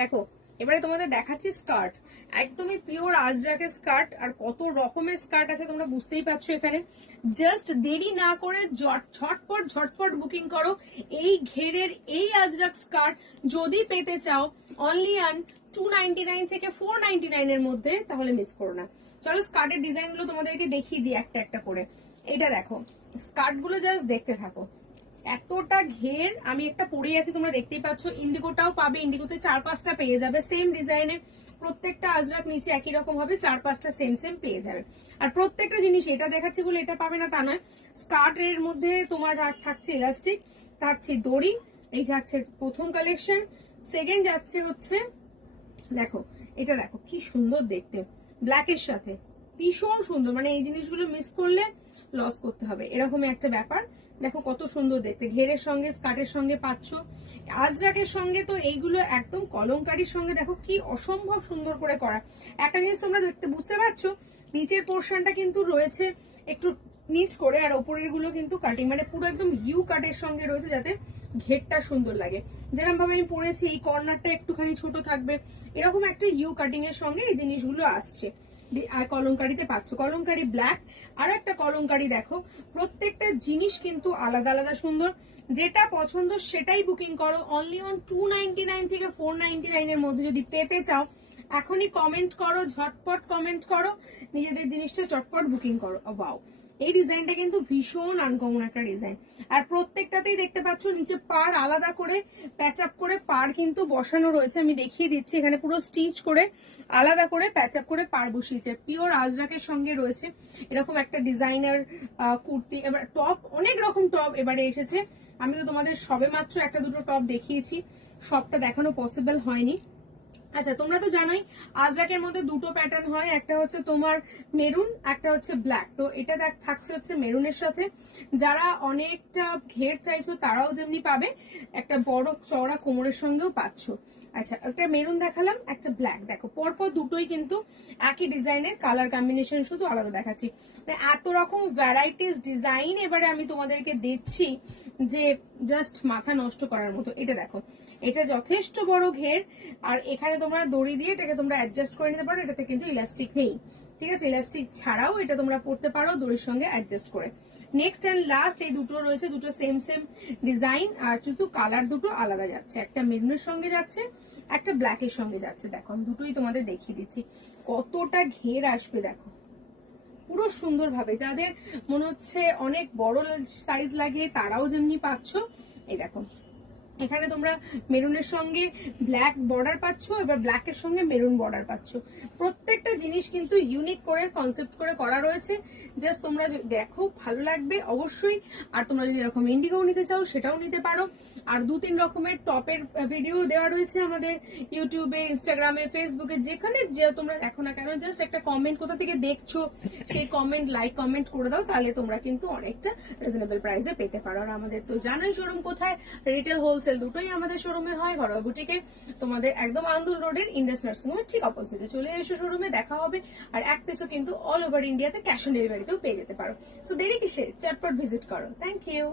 দেখো এবারে তোমাদের দেখাচ্ছি স্কার্ট, একদমই পিওর আজরাকের স্কার্ট। আর কত রকমের স্কার্ট আছে তোমরা বুঝতেই পারছো এখানে। জাস্ট দেরি না করে ঝটপট ঝটপট বুকিং করো এই ঘেরের এই আজরাক স্কার্ট যদি পেতে চাও অনলি অন 299 থেকে 499 এর মধ্যে, তাহলে মিস করো না। চলো স্কার্টের ডিজাইন গুলো তোমাদেরকে দেখিয়ে দিই একটা একটা করে। এটা দেখো স্কার্ট গুলো জাস্ট দেখতে থাকো, এতটা ঘের। আমি একটা পরে আছি তোমরা দেখতেই পাচ্ছ, ইন্ডিগোটাও পাবে, ইন্ডিগোতে 4-5টা পেয়ে যাবে সেম ডিজাইনে। প্রত্যেকটা আজরাক নিচে একই রকম হবে, 4-5টা সেম সেম পেয়ে যাবে। আর প্রত্যেকটা জিনিস এটা দেখাচ্ছি বলে এটা পাবে না তা নয়। স্কার্ট এর মধ্যে তোমার থাকছে ইলাস্টিক, থাকছে দড়ি, এই যাচ্ছে প্রথম কালেকশন। সেকেন্ড যাচ্ছে হচ্ছে দেখো, এটা দেখো কি সুন্দর দেখতে, ব্ল্যাকের সাথে ভীষণ সুন্দর। মানে এই জিনিসগুলো মিস করলে লস করতে হবে, এরকমই একটা ব্যাপার। দেখো কত সুন্দর দেখতে, ঘেরের সঙ্গে স্কার্টের সঙ্গে পাচ্ছ, আজরাকের সঙ্গে তো এইগুলো একদম কলমকারীর সঙ্গে দেখো কি অসম্ভব সুন্দর করে করা। একটা জিনিস তোমরা দেখতে বুঝতে পারছো, নিচের পোর্শনটা কিন্তু রয়েছে একটু নিচ করে, আর ওপরের গুলো কিন্তু কাটিং, মানে পুরো একদম ইউ কাটের সঙ্গে রয়েছে, যাতে ঘেরটা সুন্দর লাগে। যেরকম ভাবে আমি পরেছি এই কর্নারটা একটুখানি ছোট থাকবে, এরকম একটা ইউ কাটিং এর সঙ্গে এই জিনিসগুলো আসছে। আর কলমকারিতে পাচ্ছ কলমকারি ব্ল্যাক, আর একটা কলমকারি দেখো। প্রত্যেকটা জিনিস কিন্তু আলাদা আলাদা সুন্দর, যেটা পছন্দ সেটাই বুকিং করো। অনলি অন 299 থেকে 499 এর মধ্যে যদি পেতে চাও এখনই কমেন্ট করো, ঝটপট কমেন্ট করো, নিজেদের জিনিসটা চটপট বুকিং করো। ওয়াও, এই ডিজাইনটা কিন্তু ভীষণ আনকমন একটা ডিজাইন। আর প্রত্যেকটাতেই দেখতে পাচ্ছ নিচে পার আলাদা করে প্যাচ আপ করে পার কিন্তু বসানো রয়েছে। আমি দেখিয়ে দিচ্ছি, এখানে পুরো স্টিচ করে আলাদা করে প্যাচ আপ করে পার বসিয়েছে। পিওর আজরাকের সঙ্গে রয়েছে এরকম একটা ডিজাইনার কুর্তি। এবার টপ, অনেক রকম টপ এবারে এসেছে। আমি তো তোমাদের সবে মাত্র একটা দুটো টপ দেখিয়েছি, সবটা দেখানো পসিবল হয়নি। আচ্ছা তোমরা তো জানোই আজরাকের মধ্যে দুটো প্যাটার্ন হয়, একটা হচ্ছে তোমার মেরুন, একটা হচ্ছে ব্ল্যাক। তো এটা থাকছে হচ্ছে মেরুনের সাথে। যারা অনেকটা ঘের চাইছো তারাও যেমনি পাবে, একটা বড় চওড়া কোমরের সঙ্গেও পাচ্ছ। আচ্ছা একটা মেরুন দেখালাম, একটা ব্ল্যাক। দেখো পরপর দুটোই কিন্তু একই ডিজাইনের, কালার কম্বিনেশন শুধু আলাদা দেখাচ্ছি। মানে এত রকম ভ্যারাইটিস ডিজাইন এবারে আমি তোমাদেরকে দিচ্ছি যে জাস্ট মাথা নষ্ট করার মতো। এটা দেখো, এটা যথেষ্ট বড় ঘের, আর এখানে তোমরা দড়ি দিয়ে এটাকে তোমরা অ্যাডজাস্ট করে নিতে পারো। এটাতে কিন্তু ইলাস্টিক নেই, ঠিক আছে? ইলাস্টিক ছাড়াও এটা তোমরা পড়তে পারো দড়ির সঙ্গে অ্যাডজাস্ট করে। নেক্সট এন্ড লাস্ট এই দুটো রয়েছে, দুটো সেম সেম ডিজাইন, আর শুধু কালার দুটো আলাদা যাচ্ছে। একটা মেরুনের সঙ্গে যাচ্ছে, একটা ব্ল্যাকের সঙ্গে যাচ্ছে। দেখো আমি দুটোই তোমাদের দেখিয়ে দিচ্ছি কতটা ঘের আসবে। দেখো পুরো সুন্দর ভাবে, যাদের মনে হচ্ছে অনেক বড় সাইজ লাগে তারাও যেমনি পাচ্ছ। এই দেখো এখানে তোমরা মেরুনের সঙ্গে ব্ল্যাক বর্ডার পাচ্ছ, এবার ব্ল্যাকের সঙ্গে মেরুন বর্ডার পাচ্ছ। প্রত্যেকটা জিনিস কিন্তু ইউনিক করে কনসেপ্ট করে করা রয়েছে। জাস্ট তোমরা দেখো, ভালো লাগবে অবশ্যই। আর তোমরা যদি এরকম ইন্ডিগো নিতে চাও সেটাও নিতে পারো। আর 2-3 রকমের টপের ভিডিও দেওয়া রয়েছে আমাদের ইউটিউবে, ইনস্টাগ্রামে, ফেসবুকে, যেখানে যে তোমরা দেখো না কেন, জাস্ট একটা কমেন্ট কোথা থেকে দেখছো সেই কমেন্ট, লাইক কমেন্ট করে দাও, তাহলে তোমরা কিন্তু অনেকটা রিজনেবল প্রাইসে পেতে পারো। আর আমাদের তো জানোই শোরুম কোথায়, রিটেল হোলসেল দুটোই আমাদের শোরুমে হয়। ঘরোয়া বুটিকে তোমাদের একদম আন্দুল রোডের ইন্ডাস নার্সিং হোমের ঠিক অপোজিটে চলে এসে শোরুমে দেখা হবে। আর এক পিসও কিন্তু অল ওভার ইন্ডিয়াতে ক্যাশ অন ডেলিভারিতেও পেয়ে যেতে পারো। সো দেরি কিসে, চটপট ভিজিট করো। Thank you.